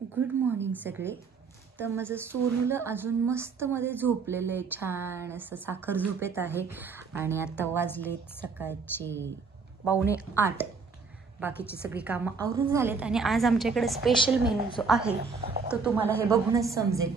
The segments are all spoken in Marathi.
गुड मॉर्निंग सगळे. तर माझं सोनूला अजून मस्त मध्ये झोपलेलं आहे, छान असं साखर झोपेत आहे. आणि आता वाजलेत सकाळचे 7:45. बाकीची सगळी कामं आवरून झालेत आणि आज आमच्याकडे स्पेशल मेनू जो आहे तो तुम्हाला हे बघूनच समजेल.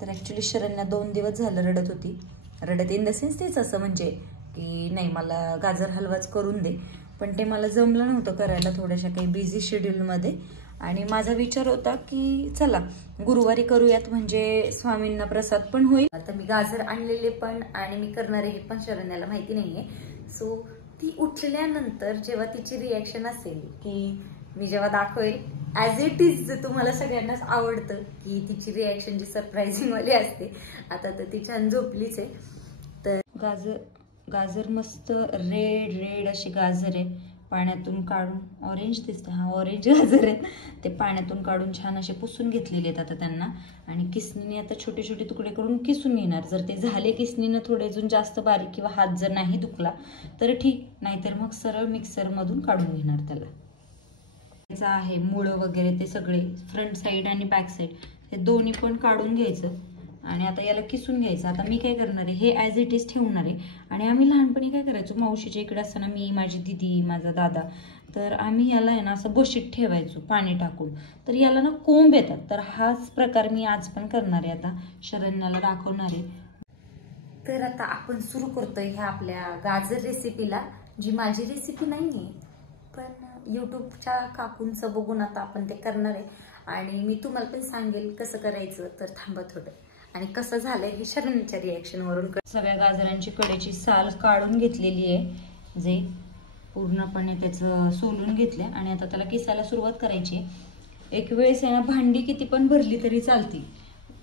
तर ॲक्च्युली शरण्या 2 दिवस झालं रडत होती. रडत इन द सेन्स तेच असं म्हणजे की नाही मला गाजर हलवाच करून दे, पण ते मला जमलं नव्हतं करायला, थोड्याशा काही बिझी शेड्यूलमध्ये. आणि माझा विचार होता की चला गुरुवारी करूयात, म्हणजे स्वामींना प्रसाद पण होईल. आता मी गाजर आणलेले पण आणि मी करणारे हे पण शरण्याला माहिती नाहीये. सो ती उठल्यानंतर जेव्हा तिची रिॲक्शन असेल की मी जेव्हा दाखवेल ॲज इट इज, जे तुम्हाला सगळ्यांनाच आवडतं की तिची रिॲक्शन जी सरप्रायझिंग वाली असते. आता तर ती छान झोपलीच आहे. तर गाजर मस्त रेड रेड अशी गाजर आहे, पाण्यातून काढून ऑरेंज दिसते, हा ऑरेंज गाजर आहे. ते पाण्यातून काढून छान असे पुसून घेतलेले आहेत आता त्यांना. आणि किसनीने आता छोटे छोटे तुकडे करून किसून घेणार. जर ते झाले किसनीनं थोडे अजून जास्त बारीक किंवा हात जर नाही दुखला तर ठीक, नाहीतर मग सरळ मिक्सरमधून काढून घेणार त्याला. त्याचं आहे मुळं वगैरे ते सगळे, फ्रंट साईड आणि बॅक साईड हे दोन्ही पण काढून घ्यायचं. आणि आता याला किसून घ्यायचं. आता मी काय करणार आहे, हे ॲज इट इज ठेवणार आहे. आणि आम्ही लहानपणी काय करायचो, मावशीच्या इकडे असताना मी, माझी दिदी, माझा दादा, तर आम्ही याला आहे ना असं बशीत ठेवायचो पाणी टाकून. तर याला ना कोंब येतात. तर हाच प्रकार मी आज पण करणार आहे, आता शरण्याला दाखवणार आहे. तर आता आपण सुरू करतोय ह्या आपल्या गाजर रेसिपीला, जी माझी रेसिपी नाही आहे, पण यूट्यूबच्या काकूंचं बघून आता आपण ते करणार आहे. आणि मी तुम्हाला पण सांगेल कसं करायचं, तर थांबा थोडं. आणि कसं झालंय हे शरण्याच्या रिॲक्शनवरून. सगळ्या गाजरांची कडेची साल काढून घेतलेली आहे, जे पूर्णपणे त्याचं सोलून घेतले. आणि आता त्याला किसायला सुरुवात करायची. एक वेळेस आहे ना भांडी किती पण भरली तरी चालती,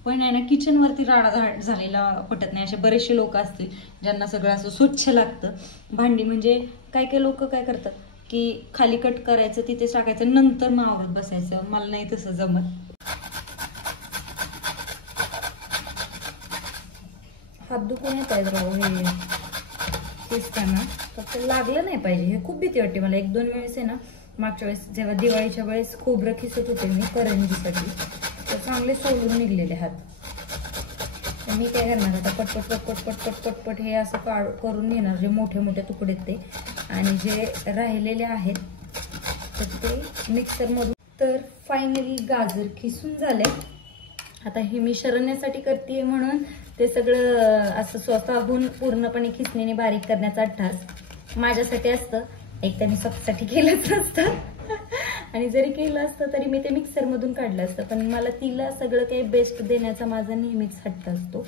पण आहे ना किचनवरती राडा झालेला पटत नाही. असे बरेचसे लोक असतील ज्यांना सगळं असं स्वच्छ लागतं. भांडी म्हणजे काही लोक काय करतात की खाली कट करायचं, तिथे टाकायचं, नंतर मग आवरत बसायचं. मला नाही तसं जमत. हात दुखून येत आहेत राहू हे किसताना, फक्त लागलं नाही पाहिजे. हे खूप भीती वाटते मला. 1-2 वेळेस आहे ना, मागच्या वेळेस जेव्हा दिवाळीच्या वेळेस खोबरं खिसत होते मी करंजीसाठी, तर चांगले सोलून निघलेले हात. तर मी काय करणार आता, पटपट पटपट पटपट पटपट हे असं करून घेणार, जे मोठे मोठे तुकडे ते. आणि जे राहिलेले आहेत तर ते मिक्सरमधून. तर फायनली गाजर खिसून झाले. आता हे मी शरण्यासाठी करते म्हणून ते सगळं असं स्वतःहून पूर्णपणे खिसणीने बारीक करण्याचा अट्टास माझ्यासाठी असतं. एक तर मी स्वतःसाठी केलंच नसतं आणि जरी केलं असतं तरी मी ते मिक्सरमधून काढलं असतं. पण मला तिला सगळं काही बेस्ट देण्याचा माझा नेहमीच हट्ट असतो.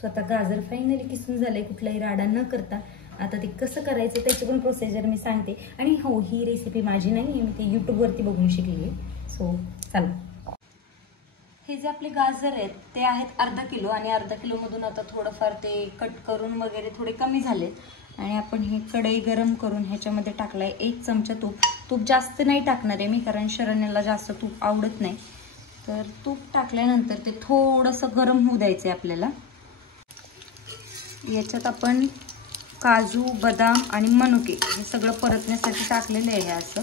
स्वतः गाजर फायनली किसून झाले, कुठलाही राडा न करता. आता ते कसं करायचं त्याची पण प्रोसिजर मी सांगते. आणि हो, ही रेसिपी माझी नाही, मी ते यूट्यूबवरती बघून शिकली आहे. सो चला. हे जे आपले गाजर आहेत ते आहेत 1/2 किलो. आणि 1/2 किलोमधून आता थोडंफार ते कट करून वगैरे थोडे कमी झालेत. आणि आपण हे कढई गरम करून ह्याच्यामध्ये टाकलाय 1 चमचा तूप. तूप जास्त नाही टाकणार आहे मी, कारण शरण्याला जास्त तूप आवडत नाही. तर तूप टाकल्यानंतर ते थोडंसं गरम होऊ द्यायचं आहे आपल्याला. याच्यात आपण काजू, बदाम आणि मनुके हे सगळं परतण्यासाठी टाकलेलं आहे. असं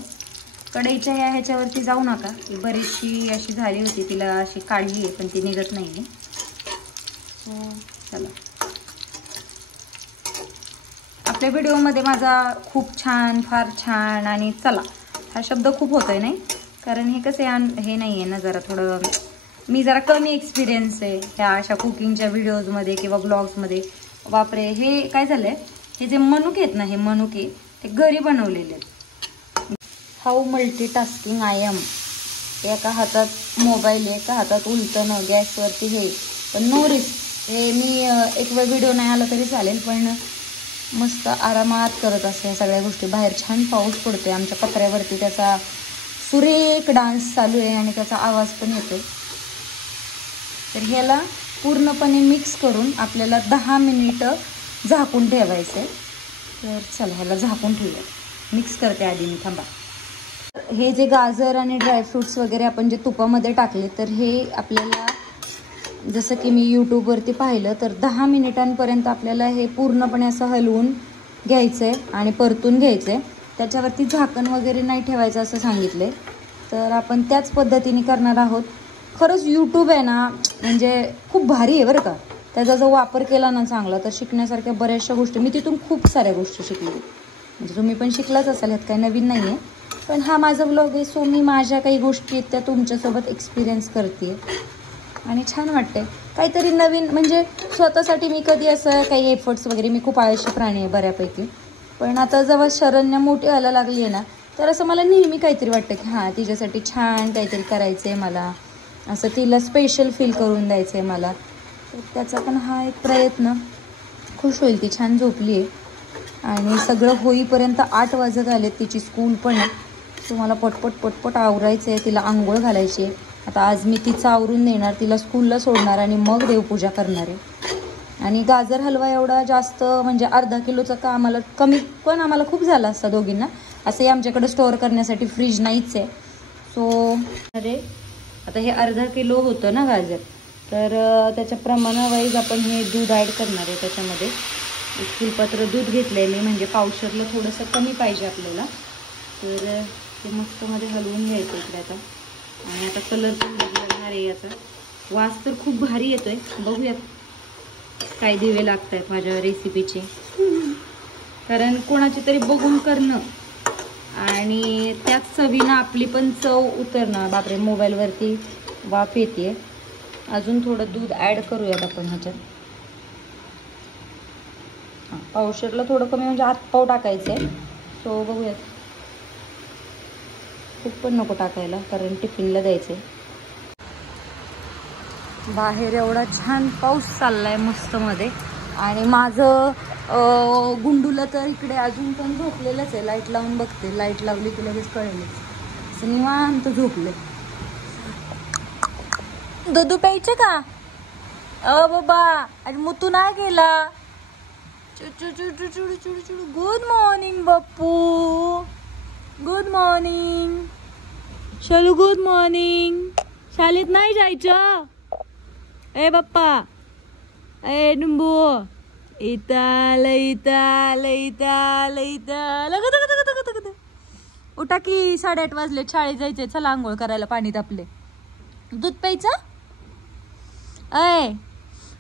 कढईच्या ह्याच्यावरती जाऊ नका, ती बरीचशी अशी झाली होती, तिला अशी काढली आहे पण ती निघत नाही आहे. चला, आपल्या व्हिडिओमध्ये माझा खूप छान, फार छान आणि चला हा शब्द खूप होतोय नाही, कारण हे कसे हे नाही आहे ना, जरा थोडं मी जरा कमी एक्सपिरियन्स आहे ह्या अशा कुकिंगच्या व्हिडिओजमध्ये किंवा ब्लॉग्समध्ये. बापरे, हे काय झालंय, हे जे मनुके आहेत ना, हे मनुके ते घरी बनवलेले आहेत. How multitasking I am. एका हातात मोबाईल, एका हातात उलटणं गॅसवरती हे. पण नो रिस्क. हे मी एक वेळ व्हिडिओ नाही आला तरी चालेल, पण मस्त आरामात करत असते या सगळ्या गोष्टी. बाहेर छान पाऊस पडतोय, आमच्या पत्र्यावरती त्याचा सुरेख डान्स चालू आहे आणि त्याचा आवाज पण येतो. तर ह्याला पूर्णपणे मिक्स करून आपल्याला 10 मिनिटं झाकून ठेवायचं आहे. तर चला ह्याला झाकून ठेवूया. मिक्स करते आधी मी, थांबा. हे जे गाजर आणि ड्रायफ्रूट्स वगैरे आपण जे तुपामध्ये टाकले, तर हे आपल्याला जसं की मी यूट्यूबवरती पाहिलं तर 10 मिनिटांपर्यंत आपल्याला हे पूर्णपणे असं हलवून घ्यायचं आहे आणि परतून घ्यायचं आहे. त्याच्यावरती झाकण वगैरे नाही ठेवायचं असं सांगितलं आहे. तर आपण त्याच पद्धतीने करणार आहोत. खरंच यूट्यूब आहे ना, म्हणजे खूप भारी आहे बरं का. त्याचा जो वापर केला ना चांगला तर शिकण्यासारख्या बऱ्याचशा गोष्टी मी तिथून खूप साऱ्या गोष्टी शिकली. म्हणजे तुम्ही पण शिकलाच असाल, ह्यात काही नवीन नाही आहे. पण हा माझा व्लॉग आहे, सो मी माझ्या काही गोष्टी आहेत त्या तुमच्यासोबत एक्सपिरियन्स करते आणि छान वाटते काहीतरी नवीन. म्हणजे स्वतःसाठी मी कधी असं काही एफर्ट्स वगैरे, मी खूप आळशी प्राणी आहे बऱ्यापैकी. पण आता जेव्हा शरण्या मोठी व्हायला लागली आहे ना, तर असं मला नेहमी काहीतरी वाटतं की हां तिच्यासाठी छान काहीतरी करायचं आहे मला, असं तिला स्पेशल फील करून द्यायचं आहे मला. तर त्याचा पण हा एक प्रयत्न. खुश होईल ती. छान झोपली आहे आणि सगळं होईपर्यंत 8 वाजत आले. तिची स्कूल पण आहे, सो मला पटपट आवरायचं आहे. तिला आंघोळ घालायची आहे. आता आज मी तिचं आवरून देणार, तिला स्कूलला सोडणार आणि मग देवपूजा करणार आहे. आणि गाजर हलवा एवढा जास्त म्हणजे अर्धा किलोचा का आम्हाला कमी, पण आम्हाला खूप झाला असता दोघींना. असंही आमच्याकडे स्टोअर करण्यासाठी फ्रीज नाहीच आहे. सो अरे आता हे अर्धा किलो होतं ना गाजर, तर त्याच्या प्रमाणावाईज आपण हे दूध ॲड करणार आहे त्याच्यामध्ये. फुलपात्र दूध घेतलं आहे मी, म्हणजे पावशरला थोडंसं कमी पाहिजे आपल्याला. तर ते मस्त मध्ये हलवून घ्यायचं इकडे आता. आणि आता कलर पण बदलणार आहे याचा. वास तर खूप भारी येतोय. बघूयात काय दिवे लागत आहेत माझ्या रेसिपीचे. कारण कोणाची तरी बघून करणं आणि त्याच चवीनं आपली पण चव उतरणं. बापरे, मोबाईलवरती वाफ येते. अजून थोडं दूध ॲड करूयात आपण ह्याच्यात. पावशरला थोडं कमी, म्हणजे आतपाव टाकायचं आहे. सो बघूयात. खूप पण नको टाकायला, कारण टिफिनला द्यायचं आहे. बाहेर एवढा छान पाऊस चाललाय मस्त मध्ये. आणि माझं गुंडूला तर इकडे अजून पण झोपलेलंच आहे. लाईट लावून बघते, लाईट लावली की लगेच कळेल. असं निवांत झोपले. दूध प्यायचं का बाबा? आणि मुतू नाही गेला. Good morning Bappu, good morning Shalu, good morning. शाळेत नाही जायचं ए बाप्पा, ए डुंबू, इथं उठा की. 8:30 वाजले, शाळेत जायचंय. चला आंघोळ करायला, पाणी तापले. दूध प्यायचं? अय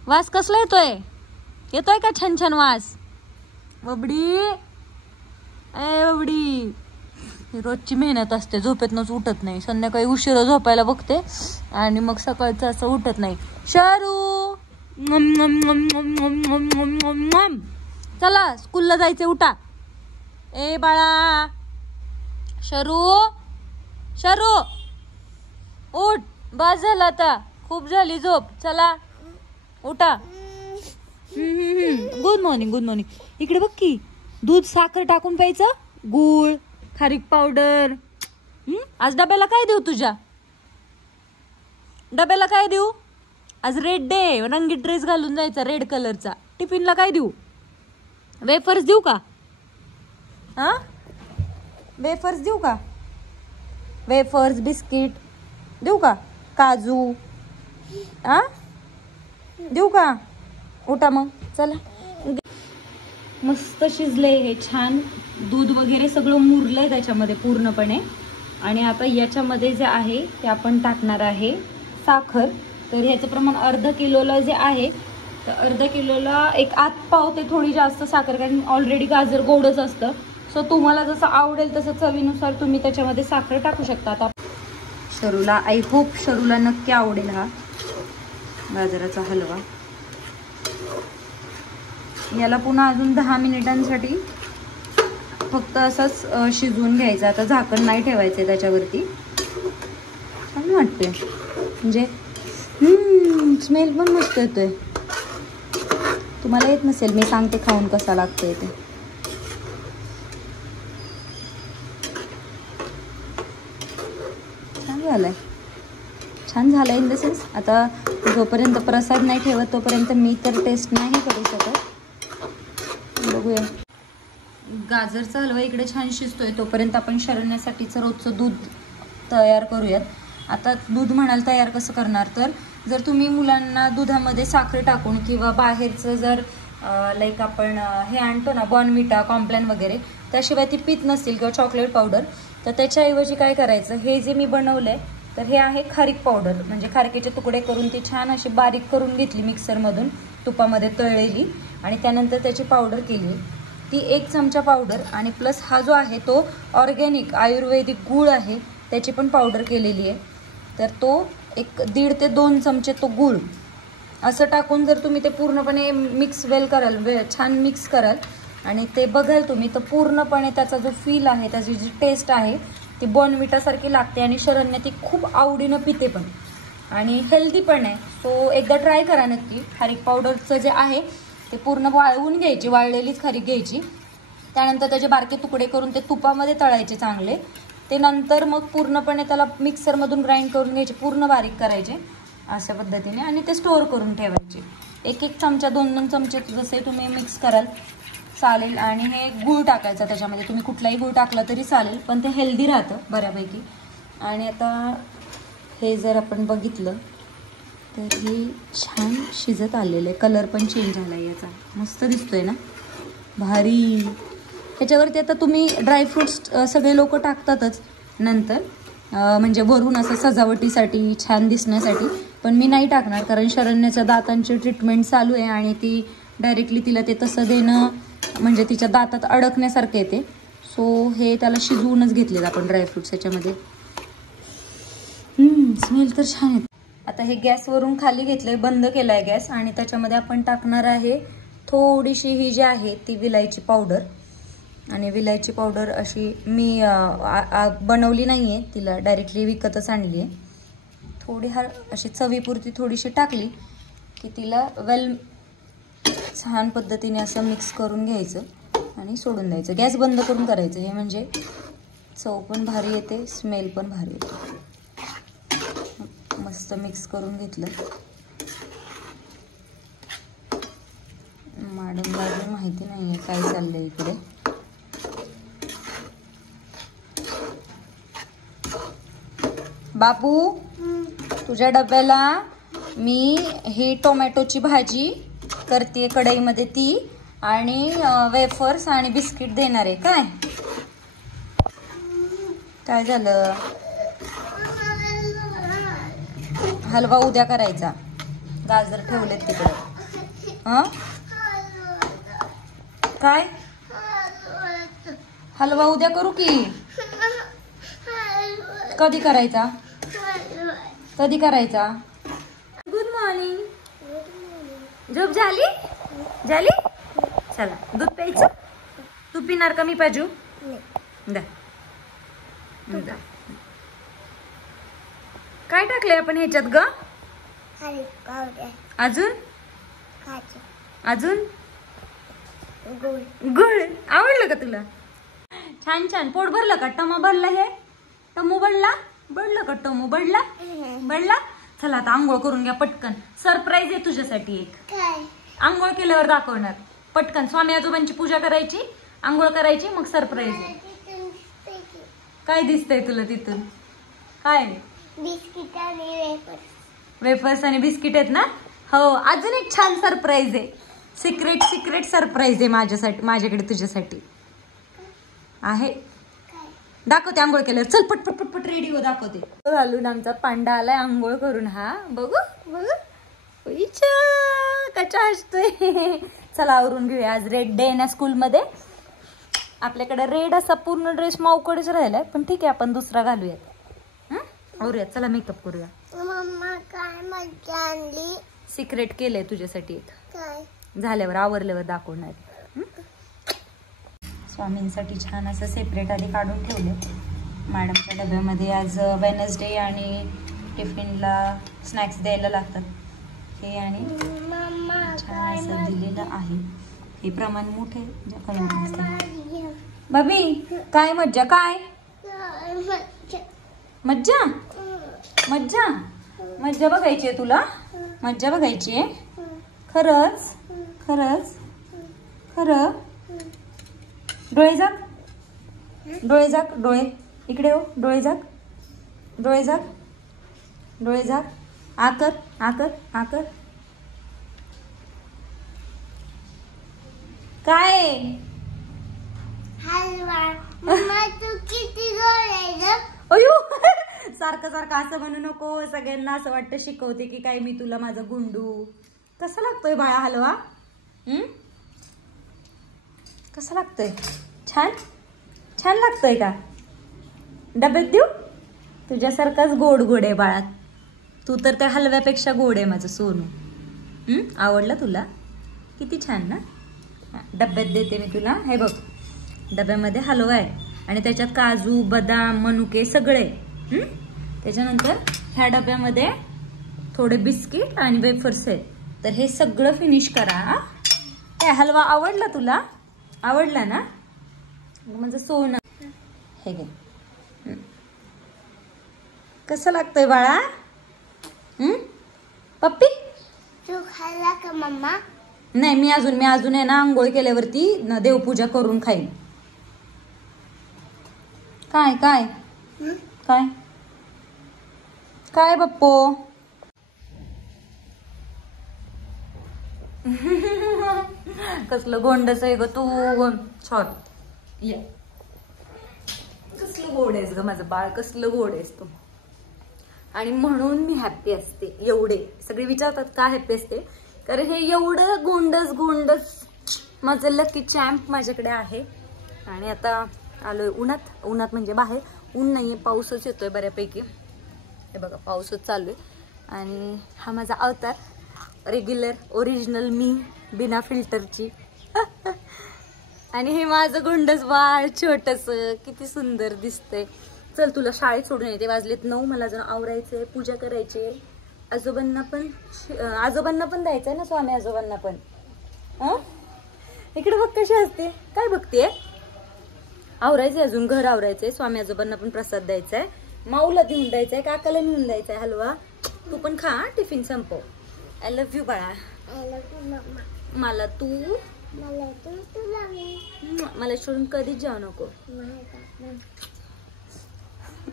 वास कसला येतोय? येतोय का छान छान वास? बबडी, ए बबडी. रोजची मेहनत असते, झोपेतनंच उठत नाही. संध्याकाळी उशिरा झोपायला बघते आणि मग सकाळचं असं उठत नाही. शारू, चला स्कूलला जायचे, उठा. ए बाळा, शरू, शरू उठ. बस झालं आता, खूप झाली झोप. चला उठा. Good morning, good morning. इकडे बघ की, दूध साखर टाकून प्यायचं, गूळ, खारीक पावडर. आज डब्याला काय देऊ तुझ्या? डब्याला काय देऊ? आज रेड डे, रंगीत ड्रेस घालून जायचा रेड कलरचा. टिफिनला काय देऊ? वेफर्स देऊ का? हा, वेफर्स देऊ का? वेफर्स, बिस्किट देऊ का? काजू आ देऊ का? उठा मग, चला. मस्त शिजले हे छान. दूध वगैरे सगळं मुरलंय त्याच्यामध्ये पूर्णपणे. आणि आता याच्यामध्ये जे आहे ते आपण टाकणार आहे साखर. तर ह्याचं प्रमाण अर्धा किलोला जे आहे, तर अर्धा किलोला एक 8 पाव ते थोडी जास्त साखर, कारण ऑलरेडी गाजर गोडच असतं. सो तुम्हाला जसं आवडेल तसं चवीनुसार तुम्ही त्याच्यामध्ये साखर टाकू शकता. आता शरूला, आय होप शरूला नक्की आवडेल हा गाजराचा हलवा. याला पुन्हा अजून 10 मिनिटांसाठी फक्त असंच शिजवून घ्यायचं. आता झाकण नाही ठेवायचं त्याच्यावरती. छान वाटते, म्हणजे स्मेल पण मस्त येतोय. तुम्हाला येत नसेल, मी सांगते खाऊन कसा लागतोय ते. छान झालंय, छान झालंय इन द सेन्स. आता जोपर्यंत प्रसाद नाही ठेवत तोपर्यंत मी तर टेस्ट नाही करू शकत. बघूया. गाजरचा हलवा इकडे छान शिजतोय, तोपर्यंत आपण शरण्यासाठीचं रोजचं दूध तयार करूयात. आता दूध म्हणाल तयार कसं करणार, तर जर तुम्ही मुलांना दुधामध्ये साखर टाकून किंवा बाहेरचं जर लाईक आपण हे आणतो ना बॉर्नव्हिटा, कॉम्प्लॅन वगैरे, त्याशिवाय ती पीत नसतील किंवा चॉकलेट पावडर, तर त्याच्याऐवजी काय करायचं, हे जे मी बनवलंय तर हे आहे खारीक पावडर, म्हणजे खारकेचे तुकडे करून ती छान अशी बारीक करून घेतली मिक्सरमधून तुपामध्ये तळलेली आणि त्यानंतर त्याची पावडर केली. ती 1 चमचा पावडर आणि प्लस हा जो आहे तो ऑर्गॅनिक आयुर्वेदिक गूळ आहे त्याची पण पावडर केलेली आहे. तर तो 1.5 ते 2 चमचे तो गूळ असं टाकून जर तुम्ही ते पूर्णपणे मिक्स कराल, छान मिक्स कराल आणि ते बघाल तुम्ही, तर पूर्णपणे त्याचा जो फील आहे, त्याची जी टेस्ट आहे ती बॉर्नव्हिटासारखी लागते आणि शरण्य ती खूप आवडीनं पिते पण आणि हेल्दी पण आहे. सो एकदा ट्राय करा नक्की. खारीक पावडरचं जे आहे ते पूर्ण वाळवून घ्यायची, वाळलेलीच खारीक घ्यायची, त्यानंतर त्याचे बारके तुकडे करून ते तुपामध्ये तळायचे चांगले. ते नंतर मग पूर्णपणे त्याला मिक्सरमधून ग्राइंड करून घ्यायचे, पूर्ण बारीक करायचे अशा पद्धतीने आणि ते स्टोअर करून ठेवायचे. 1 चमचा 2 चमचे जसे तुम्ही मिक्स कराल चालेल. आणि हे गूळ टाकायचं त्याच्यामध्ये, तुम्ही कुठलाही गूळ टाकला तरी चालेल, पण ते हेल्दी राहतं बऱ्यापैकी. आणि आता हे जर आपण बघितलं तर हे छान शिजत आलेलं आहे, कलर पण चेंज झाला आहे याचा, मस्त दिसतोय ना, भारी. ह्याच्यावरती आता तुम्ही ड्रायफ्रूट्स सगळे लोक टाकतातच नंतर, म्हणजे वरून असं सजावटीसाठी छान दिसण्यासाठी, पण मी नाही टाकणार कारण शरण्याच्या दातांची ट्रीटमेंट चालू आहे आणि ती डायरेक्टली तिला ते तसं देणं म्हणजे तिच्या दातात अडकण्यासारखं येते. सो हे त्याला शिजवूनच घेतलेलं आपण ड्रायफ्रूट्स ह्याच्यामध्ये. स्मेल तर छान येते. आता हे गॅसवरून खाली घेतलंय, बंद केलाय गॅस आणि त्याच्यामध्ये आपण टाकणार आहे थोडीशी ही जी आहे ती विलायची पावडर. आणि विलायची पावडर अशी मी बनवली नाहीये, तिला डायरेक्टली विकतच आणली आहे. थोडी अशी चवीपुरती थोडीशी टाकली की तिला छान पद्धतीने असं मिक्स करून घ्यायचं आणि सोडून द्यायचं. गॅस बंद करून करायचं हे, म्हणजे चव पण भारी येते, स्मेल पण भारी येते. मस्त मिक्स करून घेतलं. मॅडमला अजून माहिती नाहीये काय चाललंय इकडे. बाबू, तुझ्या डब्याला मी ही टोमॅटोची भाजी करते कढईमध्ये ती, आणि वेफर्स आणि बिस्किट देणार आहे. काय झालं? हलवा उद्या करायचा, गाजर ठेवलेत तिकडे. काय हलवा उद्या करू की? कधी करायचा? कधी करायचा? Good morning. झोप झाली? चला दूध प्यायचं. तू पिणार का मी पाजू? काय टाकलंय आपण ह्याच्यात ग? अजून गुळ. आवडलं का तुला? छान छान. पोट भरलं का? टमो भरला? हे टमो बडलं का? टमो बडला. चला आता आंघोळ करून घ्या पटकन. सरप्राईज आहे तुझ्यासाठी एक. आंघोळ केल्यावर दाखवणार. पटकन स्वामी आजोबांची पूजा करायची, आंघोळ करायची, मग सरप्राईज आहे. काय दिसतंय तुला तिथून? काय? बिस्किट आणि वेफर्स आणि बिस्किट आहेत ना? हो. अजून एक छान सरप्राईज आहे. सिक्रेट सरप्राईज आहे माझ्याकडे तुझ्यासाठी आहे. दाखवते आंघोळ केल्यावर. चल पटपट रेडी हो, दाखवते. घालून आमचा पांडा आलाय आंघोळ करून. हा बघू कचा असतोय. चला आवरून घेऊया. आज रेड डे ना स्कूलमध्ये. आपल्याकडे रेड असा पूर्ण ड्रेस माऊकडेच राहिलाय, पण ठीक आहे आपण दुसरा घालूयात. आवरूयात. चला मेकअप करूया. मम्मा काय मज्जा आणली. सिक्रेट केलंय तुझ्यासाठी एक. झाल्यावर आवरल्यावर दाखवणार. स्वामींसाठी छान असं सेपरेट आधी काढून ठेवले. मॅडमच्या डब्यामध्ये आज वेनसडे आणि टिफिनला स्नॅक्स द्यायला लागतात हे, आणि छान असं दिलेलं आहे. हे प्रमाण मोठे बाबी. काय मज्जा? काय मज्जा? मज्जा बघायची आहे तुला? मज्जा बघायची आहे खरंच? खरं? डोळे झाक. डोळे इकडे हो. डोळे झाक. आकर. काय अयो सारखं सारखं असं म्हणू नको, सगळ्यांना असं वाटतं शिकवते की काय मी तुला माझं गुंडू. कसा लागतोय बाळा हलवा? कसा लागतोय? छान छान लागतोय का? डब्यात देऊ? तुझ्यासारखाच गोड गोड आहे बाळा. तू तर त्या हलव्यापेक्षा गोड आहे माझं सोनू. आवडला तुला? किती छान ना. डब्यात देते मी तुला. हे बघ, डब्यामध्ये हलवा आहे आणि त्याच्यात काजू बदाम मनुके सगळे. त्याच्यानंतर ह्या डब्यामध्ये थोडे बिस्किट आणि वेफर्स आहेत. तर हे सगळं फिनिश करा. काय हलवा आवडला तुला? आवडला ना माझं सोनं? हे घे. कसं लागतंय बाळा? पप्पी तू खाल्ला का मम्मा? नाही, मी अजून आहे ना आंघोळ केल्यावरती देवपूजा करून खाईन. काय काय काय काय बाप्पो? कसलं गोंडस आहे ग तू. सॉरी. कसलं गोड आहेस ग माझं बाळ, कसलं गोड आहेस तू. आणि म्हणून मी हॅप्पी असते. एवढे सगळे विचारतात का हॅप्पी असते, कारण हे एवढं गोंडस माझं लकी चॅम्प माझ्याकडे आहे. आणि आता आलोय उन्हात म्हणजे बाहेर ऊन नाहीये, पाऊसच येतोय बऱ्यापैकी. हे बघा पाऊसच चालू आहे. आणि हा माझा अवतार रेग्युलर ओरिजिनल मी बिना फिल्टरची. आणि हे माझं गोंडस बाळ छोटस किती सुंदर दिसतंय. चल तुला शाळेत सोडून येते. वाजलेत 9. मला जरा आवरायचंय, पूजा करायची. आजोबांना पण द्यायचंय ना, स्वामी आजोबांना पण. इकडे बघ कशी असते, काय बघते. आवरायचंय, अजून घर आवरायचंय. स्वामी आजोबांना पण प्रसाद द्यायचाय, माऊला देऊन द्यायचाय, काकाला नेऊन द्यायचाय हलवा. तू पण खा, टिफिन संपव. आय लव्ह यू बाळा. मला सोडून कधीच जाऊ नको.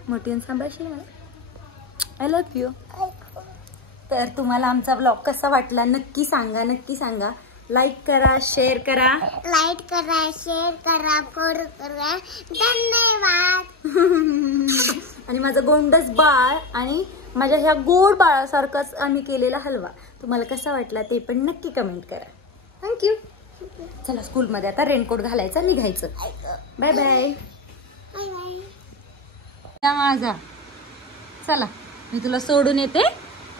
मोठी सांभाळशील मला. I love you. तर तुम्हाला आमचा ब्लॉग कसा वाटला नक्की सांगा. लाईक करा, शेअर करा, फॉलो करा. धन्यवाद. आणि माझं गोंडस बाळ आणि माझ्या ह्या गोड बाळासारखाच आम्ही केलेला हलवा तुम्हाला कसा वाटला ते पण नक्की कमेंट करा. थँक्यू. चला स्कूलमध्ये आता रेनकोट घालायचा, निघायचं. Bye bye. माझा चला मी तुला सोडून येते,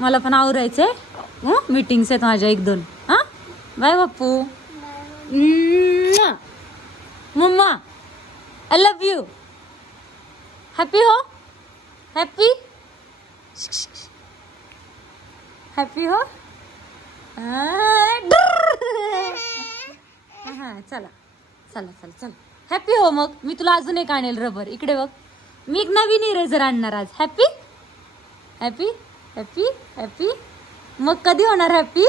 मला पण आवरायचंय. मीटिंग्स आहेत माझ्या 1-2. Bye Bappu. Mumma I love you. Happy हो. हॅपी हो. चला हॅपी हो. मग मी तुला अजून एक आणेल रबर. इकडे बघ, मी एक नवीन इरेझर आणणार आज. हॅपी. मग कधी होणार हॅपी?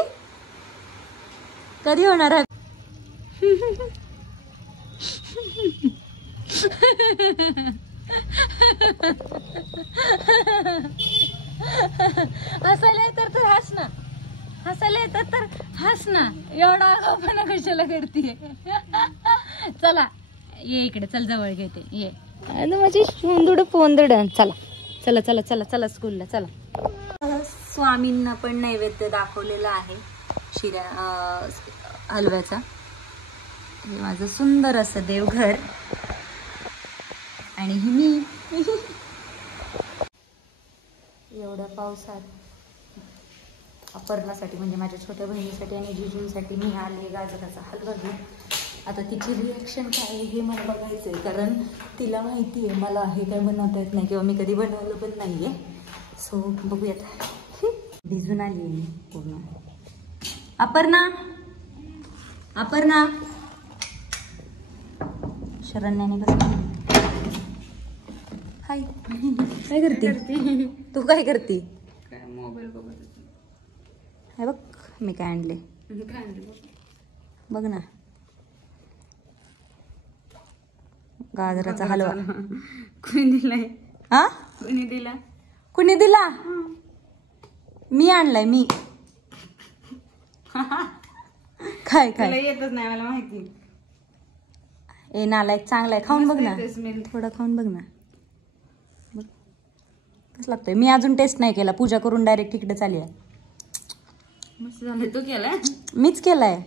हसायला येतात तर हस ना. एवढा आगाऊपणा कशाला करते. चला ये इकडे, चल जवळ घेते ये. माझी पोंदुड. चला स्कूलला चला. स्वामींना पण नैवेद्य दाखवलेला आहे शिऱ्या हलव्याचा. हे माझं सुंदर असं देवघर आणि मी एवढ्या पावसात अपर्णासाठी म्हणजे माझ्या छोट्या बहिणीसाठी आणि जिजूंसाठी मी आले गाजराचा हलवा घेऊन. आता तिची रिॲक्शन काय आहे हे मला बघायचं आहे, कारण तिला माहिती आहे मला हे काय बनवता येत नाही किंवा मी कधी बनवलं पण नाही आहे. सो बघूयात. भिजून आली मी पूर्ण. अपर्णा शरण्याने कसं हाय काय करते तू? काय करते? मोबाईल बघत. हे बघ मी काय आणले बघ ना. गाजराचा हलवा. कुणी दिलाय? कुणी दिला? मी आणलाय मी. काय येतच नाही मला माहिती. ए नालायक चांगला आहे, खाऊन बघ ना, मस्त येते smell. थोडा खाऊन बघ ना, बघ कसं लागतंय. मी अजून टेस्ट नाही केला, पूजा करून डायरेक्ट इकडे चालली आहे. मस्त झालं. तू केलाय? मीच केलाय.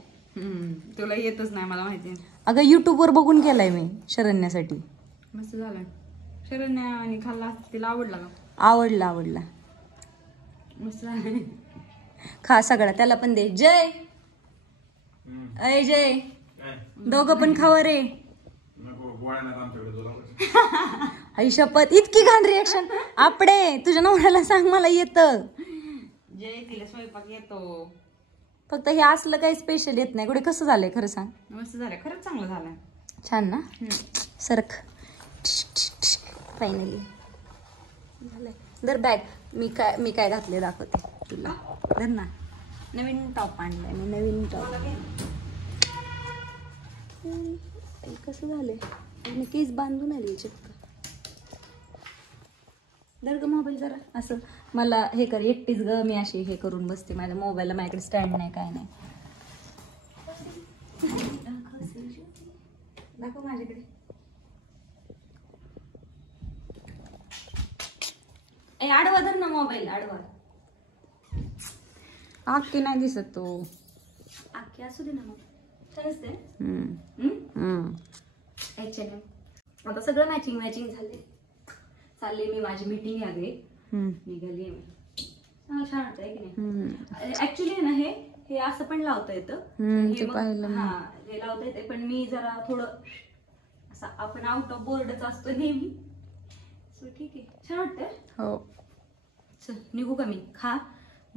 तुला येतच नाही मला माहिती. अगं युट्यूबवर बघून केलाय मी शरण्यासाठी. मस्त झालाय. शरण्या आणि खाल्ला तिला आवडला का? आवडला आवडला. मस्त झालं. खा सगळा, त्याला पण दे. जय अय जय, दोघं पण खावं रे. आई शपथ, इतकी घाण रिएक्शन. आपडे तुझ्या नवऱ्याला सांग मला येतं. जय तिला स्वयंपाक येतो. फक्त हे असलं काही स्पेशल येत नाही. कुठे कसं झालंय खरं सांग. मस्त झालंय, खरंच चांगलं झालंय. छान ना. सरक. फायनली झालंय. दर बॅग. मी काय घातले दाखवते तुला. धर ना. नवीन टॉप आणलाय मी, नवीन टॉप. कसं झालंय, मी केस बांधून आली चक्क. दर ग मोबाईल जरा असं. मला हे कर एकटीच ग, मी अशी हे करून बसते. माझ्या मोबाईलला माझ्याकडे स्टँड नाही, काय नाही. दाखव माझ्याकडे. ए आडवा धर ना मोबाईल, आडवा. आखी नाही दिसत तो. आखी असू दे ना मग, छान असते. आता सगळं मॅचिंग झाले. चालले मी, माझी मीटिंग आहे, निघाली मी. छान वाटतंय की नाही. ऍक्च्युली ना हे असं पण लावता येतं. हे लावता येते, पण मी जरा थोडं असं, आपण आउट ऑफ बोर्डच असतो नेहमी. सो ठीक आहे, छान वाटतंय. हो. चल निघू का मी. खा,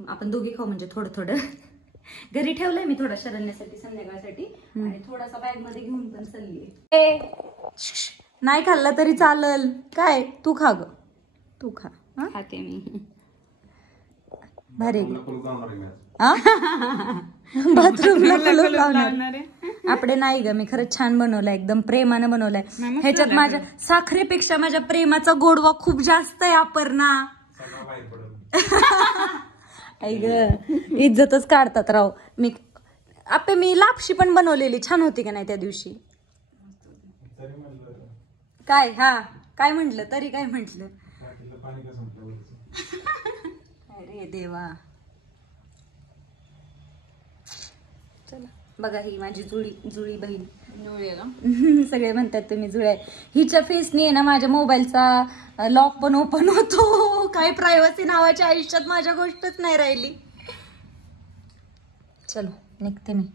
आपण दोघी खाऊ म्हणजे थोडं थोडं. घरी ठेवलंय मी थोडं शरण्यासाठी, संध्याकाळसाठी. आणि थोडासा बॅग मध्ये घेऊन पण चाललीये. नाही खाल्ला तरी चालल. काय तू खा ग, तू खा. खाते मी. भारी. बाथरूमला कुलूप लावणार. आपले नाही ग, मी खरंच छान बनवलाय, एकदम प्रेमानं बनवलाय. ह्याच्यात माझ्या साखरेपेक्षा माझ्या प्रेमाचा गोडवा खूप जास्त आहे. अपर्णा आई ग, इज्जतच काढतात राव. मी लापशी पण बनवलेली, छान होती का नाही त्या दिवशी. काय काय म्हंटल तरी, काय म्हंटल. अरे देवा. चला बघा, ही माझी जुळी बहीण. सगळे म्हणतात तुम्ही जुळ्या. हिच्या फेसनी आहे ना माझ्या मोबाईलचा लॉक पण ओपन होतो. काही प्रायव्हसी नावाच्या आयुष्यात माझ्या गोष्टच नाही राहिली. चलो निघते मी.